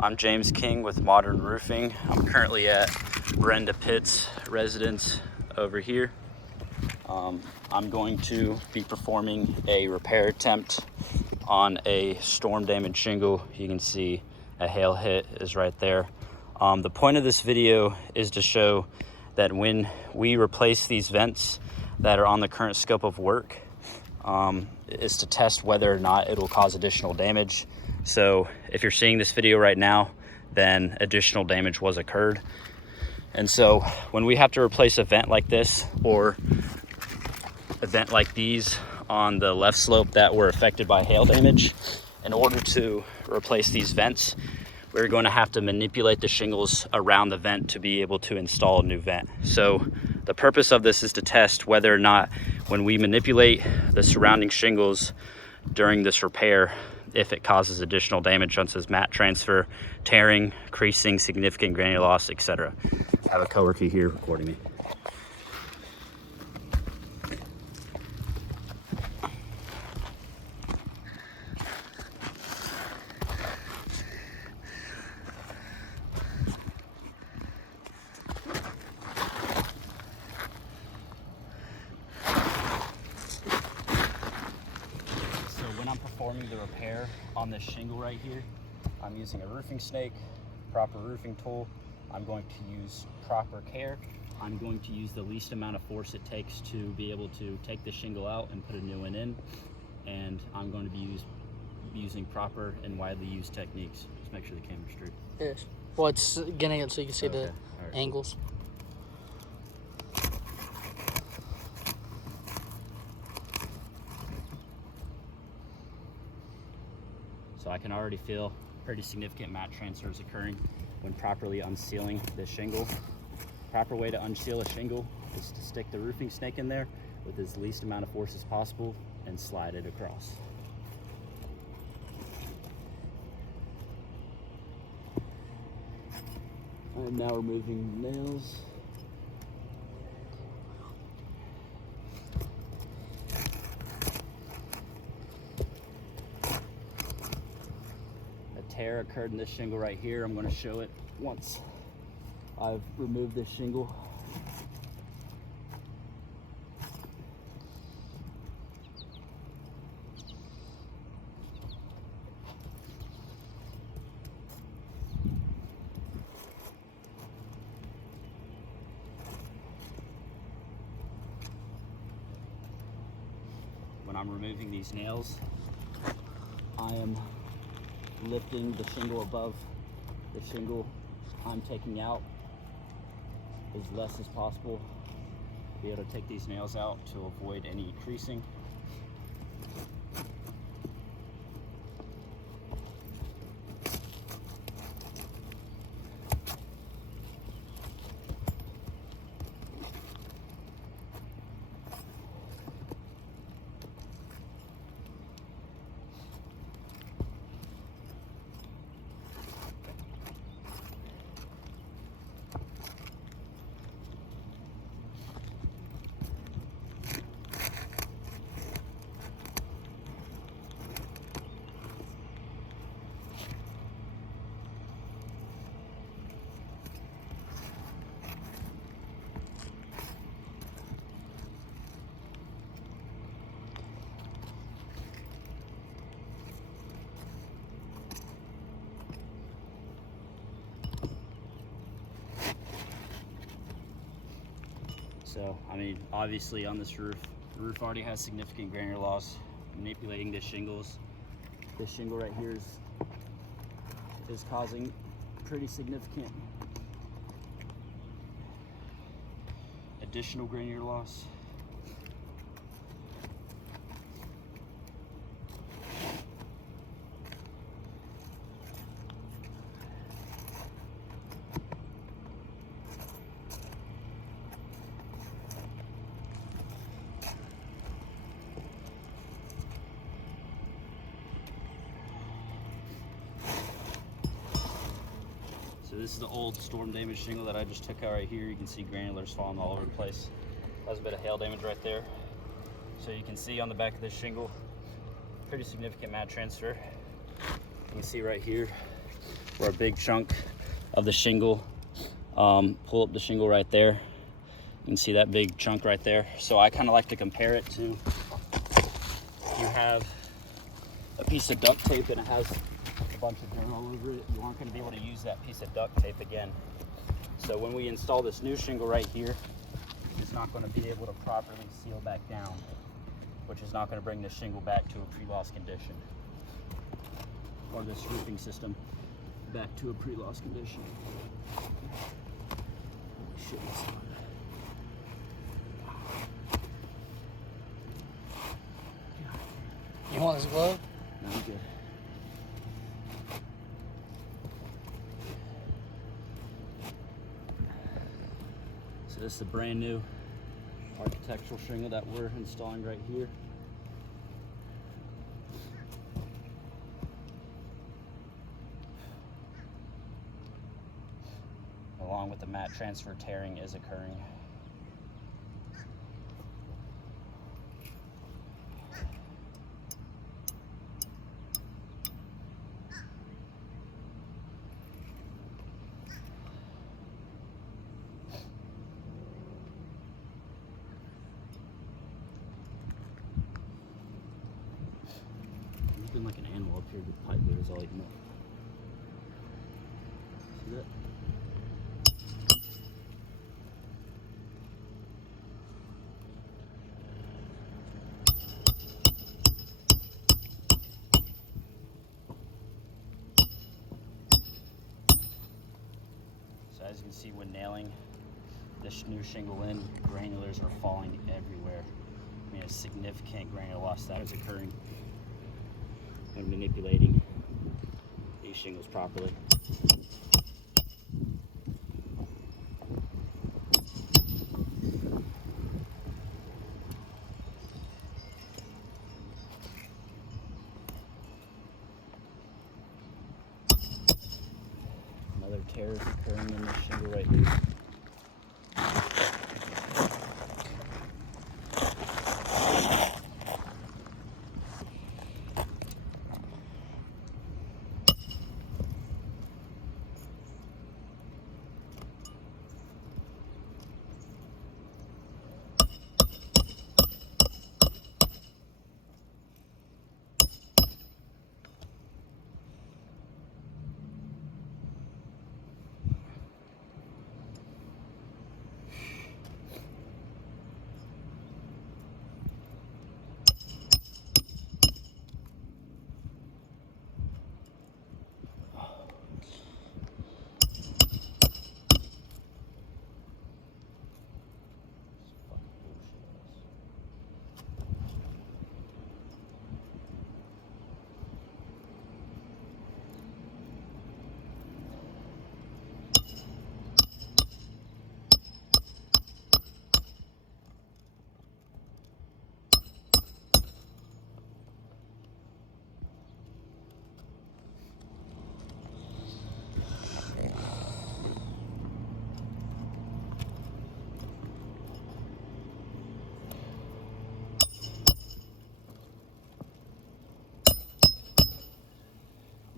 I'm James King with Modern Roofing. I'm currently at Brenda Pitt's residence over here. I'm going to be performing a repair attempt on a storm damaged shingle. You can see a hail hit is right there. The point of this video is to show that when we replace these vents that are on the current scope of work, is to test whether or not it will cause additional damage. So if you're seeing this video right now, then additional damage was occurred. And so when we have to replace a vent like this or a vent like these on the left slope that were affected by hail damage, in order to replace these vents, we're going to have to manipulate the shingles around the vent to be able to install a new vent. So the purpose of this is to test whether or not when we manipulate the surrounding shingles during this repair, if it causes additional damage such as mat transfer, tearing, creasing, significant granular loss, etc. I have a coworker here recording me. When I'm performing the repair on this shingle right here, I'm using a roofing snake, proper roofing tool. I'm going to use proper care. I'm going to use the least amount of force it takes to be able to take the shingle out and put a new one in. And I'm going to be using proper and widely used techniques. Just make sure the camera's straight. Yes. Well, it's getting it so you can see the angles. So I can already feel pretty significant mat transfers occurring when properly unsealing this shingle. Proper way to unseal a shingle is to stick the roofing snake in there with as least amount of force as possible and slide it across. I'm now removing nails. Tear occurred in this shingle right here. I'm going to show it once I've removed this shingle. When I'm removing these nails, I am lifting the shingle above the shingle I'm taking out as less as possible. Be able to take these nails out to avoid any creasing. So, I mean, obviously on this roof, the roof already has significant granular loss. Manipulating this shingle right here is causing pretty significant additional granular loss. So this is the old storm damaged shingle that I just took out right here. You can see granulars falling all over the place. That was a bit of hail damage right there. So you can see on the back of this shingle, pretty significant mat transfer. You can see right here, where a big chunk of the shingle, pull up the shingle right there. You can see that big chunk right there. So I kind of like to compare it to, you have a piece of duct tape and it has a bunch of dirt all over it. You aren't going to be able to use that piece of duct tape again. So when we install this new shingle right here, it's not going to be able to properly seal back down, which is not going to bring the shingle back to a pre-loss condition, or this roofing system back to a pre-loss condition. Shit, You want this glove? no, I'm good. So this is the brand new architectural shingle that we're installing right here. Along with the mat transfer, tearing is occurring. Looking like an animal up here with pipe there is all you know. See that? So as you can see, when nailing this new shingle in, granulars are falling everywhere. I mean, a significant granular loss that is occurring when manipulating these shingles properly. Another tear is occurring in this shingle right here.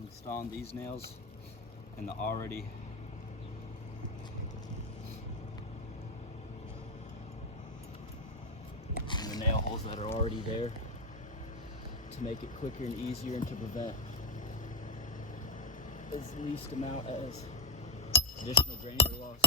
Installing these nails and the nail holes that are already there to make it quicker and easier and to prevent as least amount as additional granular loss.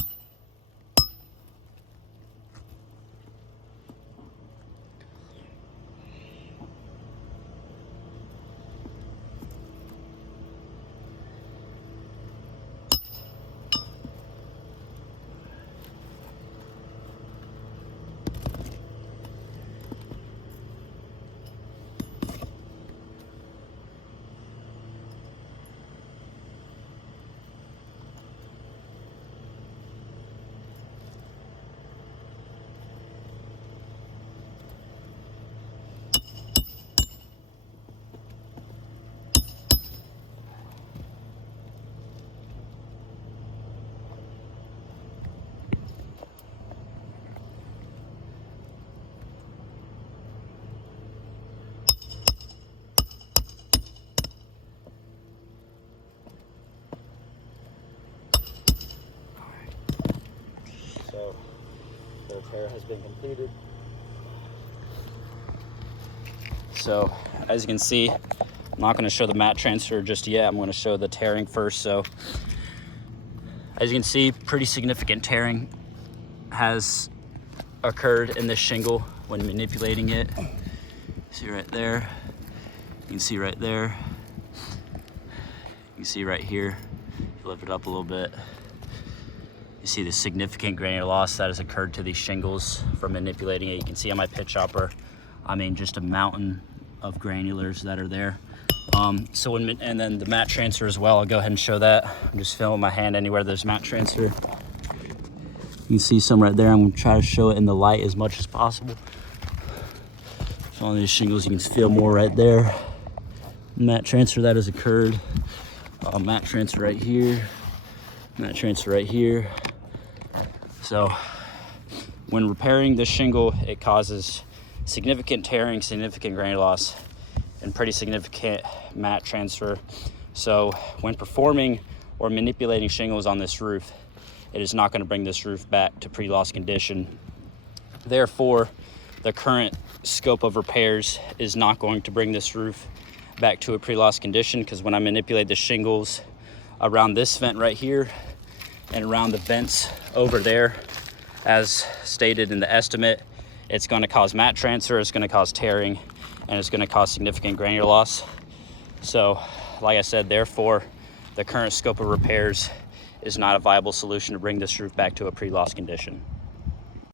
repair has been completed. So as you can see, I'm not going to show the mat transfer just yet. I'm going to show the tearing first. So as you can see, pretty significant tearing has occurred in this shingle when manipulating it. See right there, you can see right there, you can see right here. Lift it up a little bit. You see the significant granular loss that has occurred to these shingles from manipulating it. You can see on my pit chopper, I mean, just a mountain of granulars that are there. And then the mat transfer as well. I'll go ahead and show that. I'm just feeling my hand anywhere there's mat transfer. You can see some right there. I'm gonna try to show it in the light as much as possible. So on these shingles, you can feel more right there. Mat transfer that has occurred. Mat transfer right here. Mat transfer right here. So when repairing this shingle, it causes significant tearing, significant granular loss, and pretty significant mat transfer. So when performing or manipulating shingles on this roof, it is not going to bring this roof back to pre-loss condition. Therefore, the current scope of repairs is not going to bring this roof back to a pre-loss condition, because when I manipulate the shingles around this vent right here and around the vents over there, as stated in the estimate, it's going to cause mat transfer, it's going to cause tearing, and it's going to cause significant granular loss. So like I said, therefore the current scope of repairs is not a viable solution to bring this roof back to a pre-loss condition.